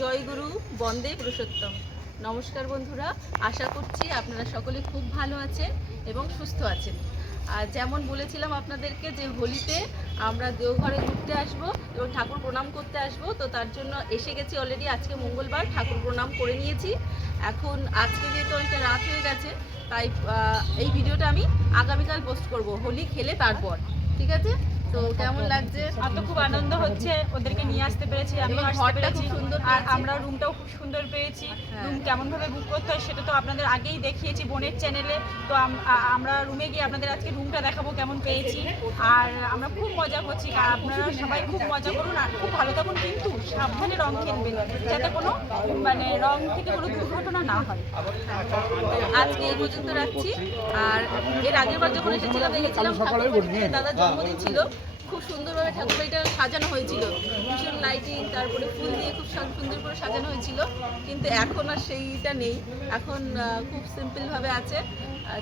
জয় গুরু বন্দে পুরুষোত্তম। নমস্কার বন্ধুরা, আশা করছি আপনারা সকলে খুব ভালো আছেন এবং সুস্থ আছেন। আর যেমন বলেছিলাম আপনাদেরকে যে হোলিতে আমরা দেওঘরে ঘুরতে আসবো এবং ঠাকুর প্রণাম করতে আসবো, তো তার জন্য এসে গেছি অলরেডি। আজকে মঙ্গলবার, ঠাকুর প্রণাম করে নিয়েছি। এখন আজকে যেহেতু অনেকটা রাত হয়ে গেছে, তাই এই ভিডিওটা আমি আগামীকাল পোস্ট করব, হোলি খেলে তারপর। ঠিক আছে? তো কেমন লাগছে? আর তো খুব আনন্দ হচ্ছে, ওদেরকে নিয়ে আসতে পেরেছি, আমিও আসতে পেরেছি, আর আমরা রুমটাও খুব সুন্দর পেয়েছি। রুম কেমন ভাবে বুক করতে হয় সেটা তো আপনাদের আগেই দেখিয়েছি বোনের চ্যানেলে। তো আমরা রুমে গিয়ে আপনাদের আজকে রুমটা দেখাবো কেমন পেয়েছি। আর আমরা খুব মজা করছি, আর আপনারা সবাই খুব মজা করুন আর খুব ভালো থাকুন, কিন্তু সাবধানে রং খেলবেন যাতে কোনো রং থেকে কোনো দুর্ঘটনা না হয়। আজকে এই পর্যন্ত রাখছি। আর এর আগের বার যখন এসেছিলাম দেখেছিলাম দাদার জন্মদিন ছিল, খুব সুন্দরভাবে ঠাকুর বাড়িটা সাজানো হয়েছিল, ভীষণ লাইটিং, তারপরে ফুল দিয়ে খুব সুন্দর করে সাজানো হয়েছিল। কিন্তু এখন আর সেইটা নেই, এখন খুব সিম্পলভাবে আছে।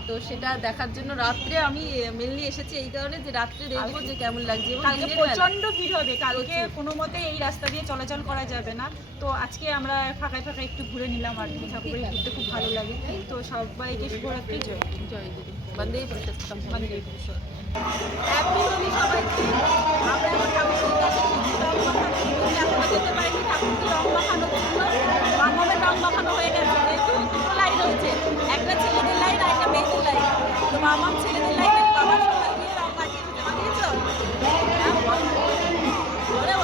তো সেটা দেখার জন্য রাত্রে আমি মেনলি এসেছি এই কারণে যে রাত্রে দেখবো যে কেমন লাগছে। কালকে প্রচন্ড ভিড় হবে, কালকে কোনো মতে এই রাস্তা দিয়ে চলাচল করা যাবে না। তো আজকে আমরা ফাঁকায় ফাঁকায় একটু ঘুরে নিলাম আর কি, ঠাকুরের ঘুরতে খুব ভালো লাগে। তো সবাইকে শুভরাত্রি, জয় জয় গুরু বন্দে পুরুষোত্তম। বন্দে পুরুষোত্তম। হ্যাপি হোলি সবাইকে। আমরা এখন ঠাকুরের কাছে এখনো যেতে পারিনি, ঠাকুরকে রং মাখানো ছিল, মামাদের রং মাখানো হয়ে গেছে। যেহেতু দুটো লাইন রয়েছে, একটা ছেলেদের লাইন আর একটা মেয়েদের লাইন। তো মামার ছেলেদের লাইনে বাবার সবাই গিয়ে রং মাখিয়েছে। মাখিয়েছ? হ্যাঁ, বলো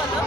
বলো।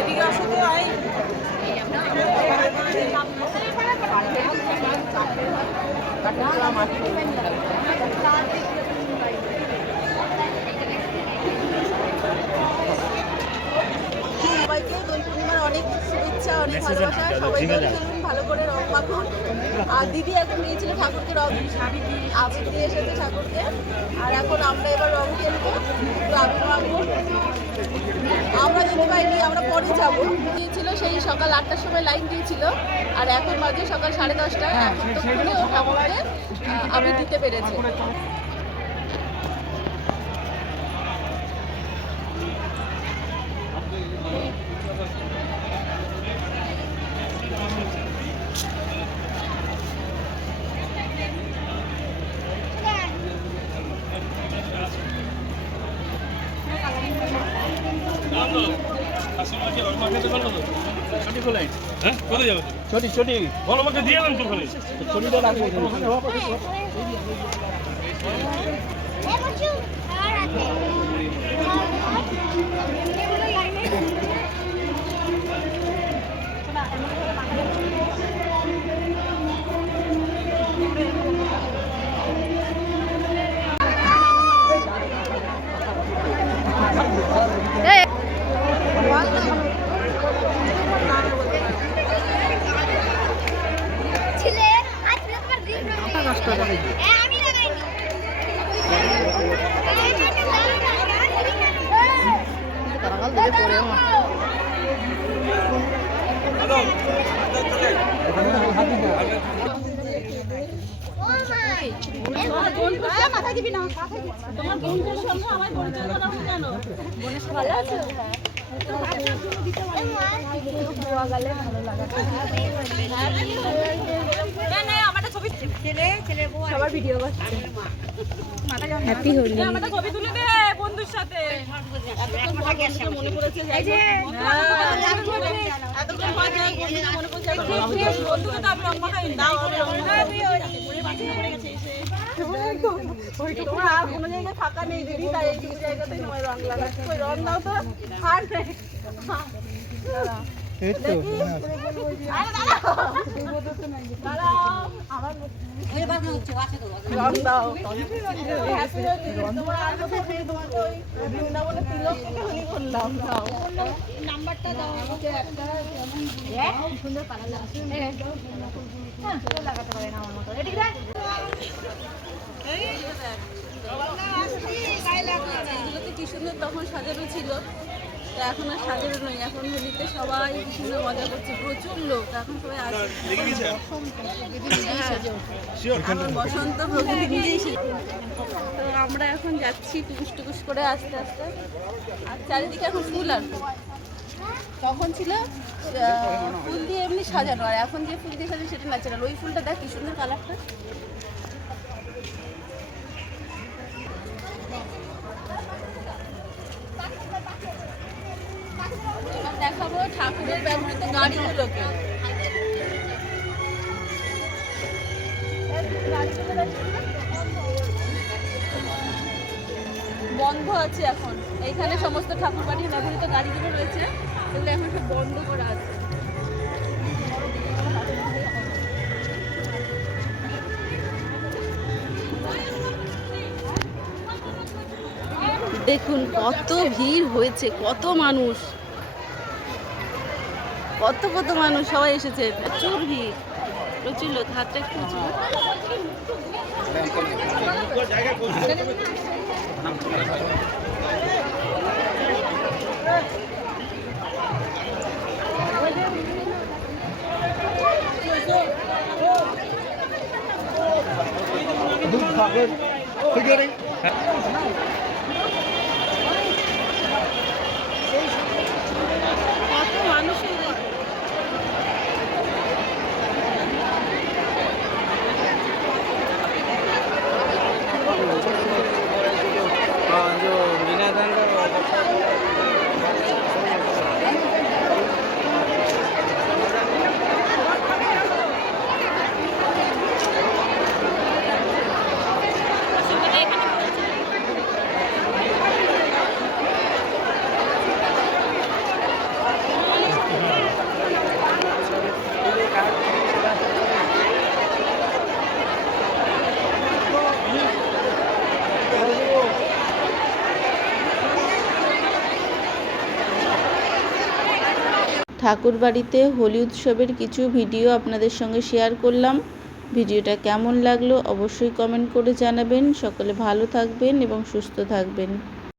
এদিকে আসো তো, আই সবাইকে দোল পূর্ণিমার অনেক শুভেচ্ছা, অনেক ভালোবাসা। সবাই দোল খেলুন, ভালো করে রং মাখুন। আর দিদি এখন গিয়েছিল ঠাকুরকে রং আবির দিয়ে এসেছে ঠাকুরকে। আর এখন আমরা এবার রং খেলবো, একটু আবির মাখবো। আমরা যেতে পারিনি, আমরা পরে যাবো। গিয়েছিল সেই সকাল 8টার সময় লাইন দিয়েছিল, আর এখন বাজে সকাল 10:30। এতক্ষণে ও ঠাকুরকে আবির দিতে পেরেছে। কোথায় যাবে? ছটি বলো, আমাকে দিয়ে এলাম তো ওখানে ছটিটা রাখবো। মাথা দিবি না, তোমার বোনটার সঙ্গে আমার পরিচয় করা হলো কেন? ভালো আছে? সবার ভিডিও করছে, হ্যাপি হোলি। আমাদের ছবি তুলে দে বন্ধুর সাথে। মনে পড়েছে বন্ধুকে তো আমি রং মাখাই। তোমার আর কোনো জায়গায় ফাঁকা নেই দিদি, তাই এইটুকু জায়গাতেই তোমার রং লাগাচ্ছি। ওই রং দাও তো, আর নেই। দেখি। আরে দাঁড়াও, আমার রং দাও। Happy birthday, তোমার আর কোথাও নেই, তোমাকে ওই বৃন্দাবনে তিলক থেকে হোলি করলাম। দাও। নাম্বারটা দাও আমাকে একটা, কেমন সুন্দর কালার লাগছে। কেউ লাগাতে পারে না আমার মতো। এদিকে দেখ। এগুলোতে কি সুন্দর তখন সাজানো ছিল, তো এখন আর সাজানো নেই। এখন হোলিতে সবাই কি সুন্দর মজা করছে, প্রচুর লোক এখন সবাই আসে। এখন বসন্ত প্রকৃতি নিজেই শিখে। তো আমরা এখন যাচ্ছি টুকুস টুকুস করে আস্তে আস্তে, আর চারিদিকে এখন ফুল আর ফুল। তখন ছিল ফুল দিয়ে এমনি সাজানো, আর এখন যে ফুল দিয়ে সাজানো সেটা ন্যাচারাল। ওই ফুলটা দেখ কি সুন্দর কালারটা। এবার দেখাবো ঠাকুরের ব্যবহৃত গাড়িগুলোকে। বন্ধ আছে এখন, এইখানে সমস্ত ঠাকুর বাড়ির ব্যবহৃত গাড়িগুলো রয়েছে, সেগুলো এখন সব বন্ধ করা আছে। দেখুন কত ভিড় হয়েছে, কত মানুষ, কত কত মানুষ সবাই এসেছে, প্রচুর ভিড়, প্রচুর লোক। হাতটা একটু উঁচু করো। কত মানুষের ভিড়। ঠাকুরবাড়িতে হোলি উৎসবের কিছু ভিডিও আপনাদের সঙ্গে শেয়ার করলাম। ভিডিওটা কেমন লাগলো অবশ্যই কমেন্ট করে জানাবেন। সকলে ভালো থাকবেন এবং সুস্থ থাকবেন।